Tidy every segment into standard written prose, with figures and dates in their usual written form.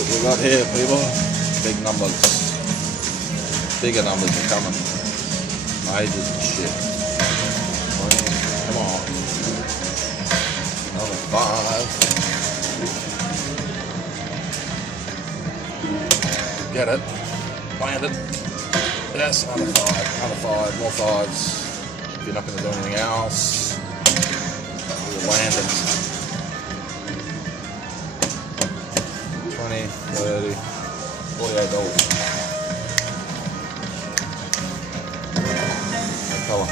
what we got here, people. Big numbers. Bigger numbers are coming. Majors and shit. Come on. Another 5. Get it. Land it. Yes, another 5. Another 5. More 5s. If you're not going to do anything else, we'll land it. 20, 30, $48. What colour?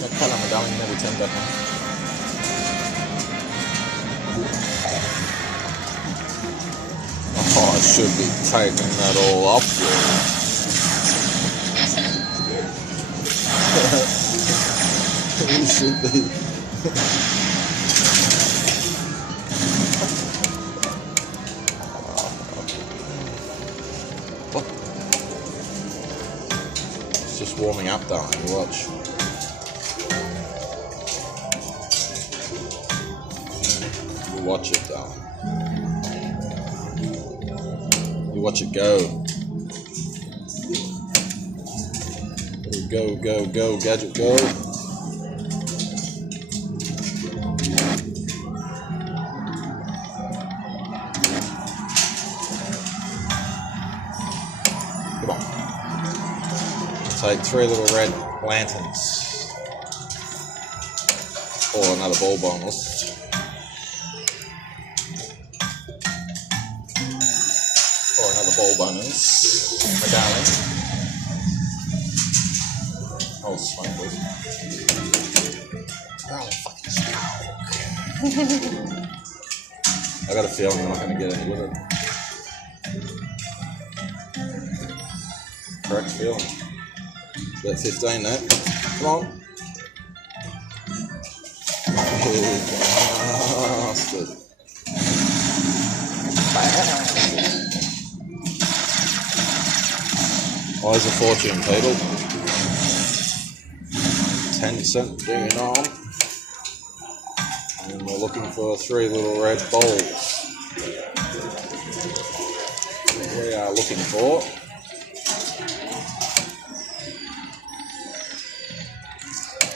What colour, my darling? Never turned that one. Oh, I should be tightening that all up there. It should be. It's just warming up, darling. Watch. You watch it, darling. You watch it go. Go, go, go, gadget, go. Come on. Take 3 little red lanterns. Or another ball bonus. Or another ball bonus. My darling. Oh, smoke, please. Oh, fucking smoke. I got a feeling I'm not going to get any with it. Correct feeling. It's about 15 now. Come on. Bastard. Eyes of fortune, people. 10 cent ding on. And we're looking for 3 little red balls. We are looking for.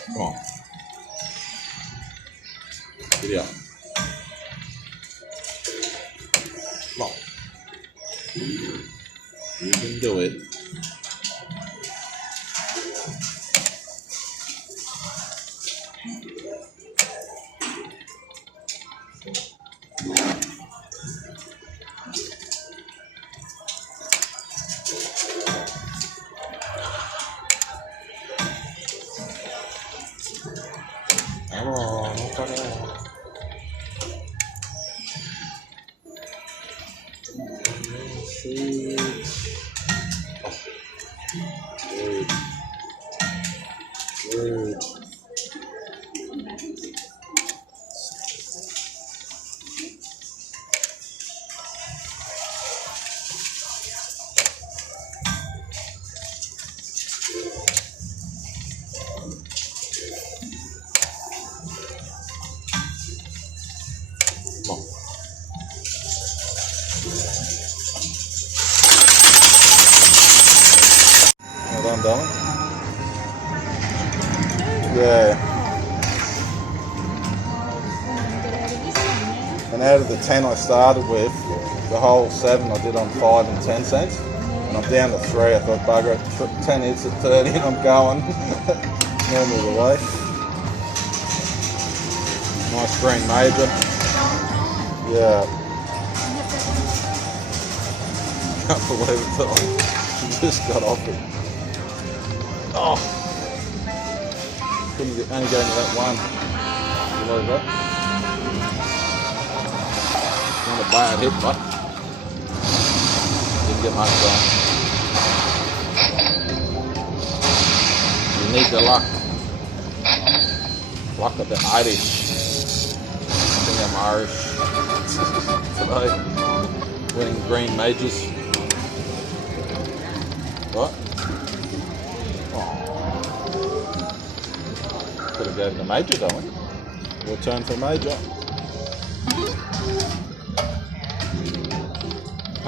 Come on. Giddy up. Come on. You can do it. Come on, come on. Good. Well done, darling. Yeah. And out of the 10 I started with, the whole 7 I did on 5 and 10 cents. And I'm down to 3. I thought, bugger it, 10 hits at 30 and I'm going. Normal the way. Nice green major. Yeah. Can't believe it, though. Just got off it. Oh! Couldn't get, only going to that one. You know that? Not a bad hit, but didn't get much done. You need the luck. Luck a bit Irish. I think I'm Irish today. Winning green majors. What? Could have gave the major, don't we? We'll turn for major.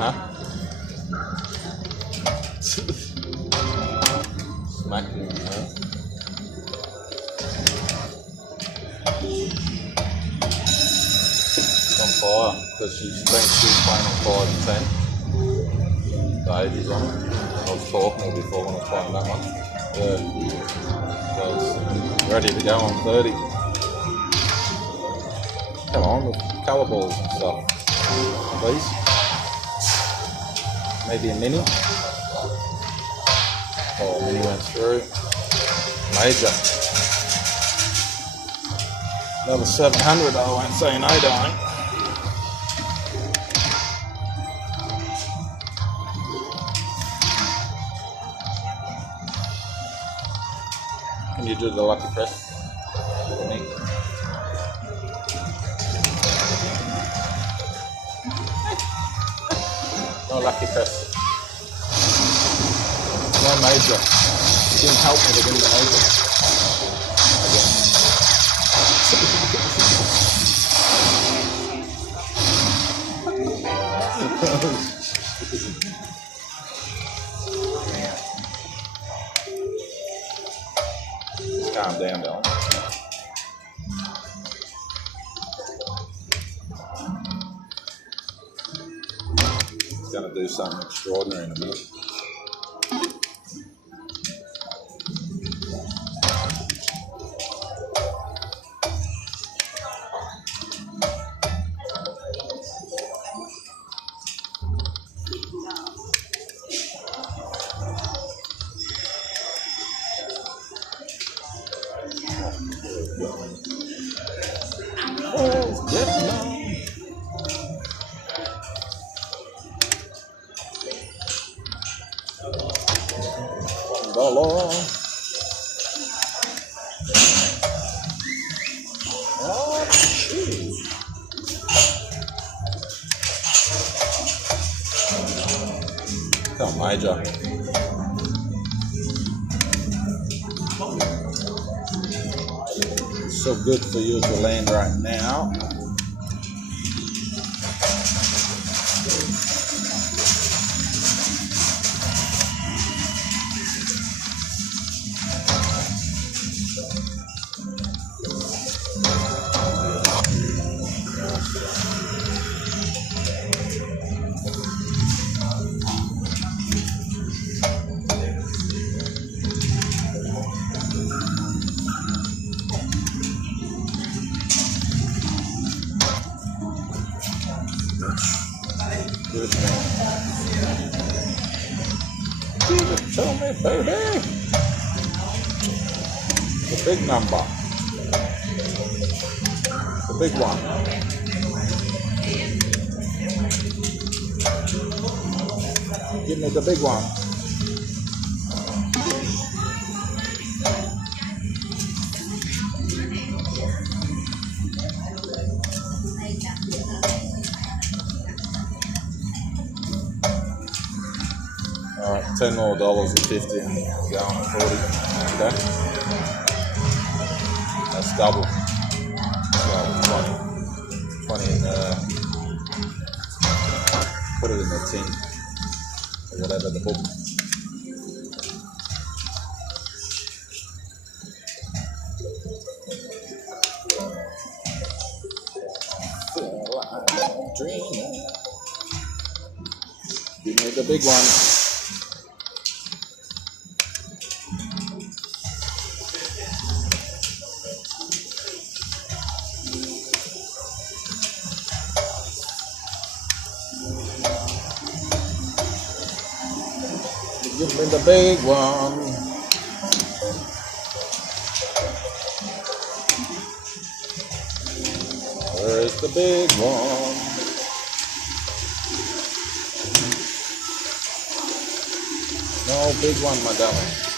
Huh? Smack me, huh? On fire because she was playing on 5 and 10. The ages on it. I was talking to her before when I was playing that one. Yeah. So I was ready to go on 30. Come on with colour balls and stuff. Please. Maybe a mini. Oh, mini went through. Major. Another 700, I won't say no, darling. Can you do the lucky press for me? No lucky press. No major. You didn't help me to win the major. Just calm down, darling. It's going to do something extraordinary in a minute. Oh, yeah, $1. Oh, shoot. Come on, major. It's so good for you to land right now. Give it to me. Give it to me, baby. The big number. The big one. Give me the big one. Alright, $10 more at 50 and going at 40. Okay. That's double. So 20 in put it in the tin or whatever the book. Feel like I'm dreaming. Give me the big one. Give me the big one. Where's the big one? No big one, my darling.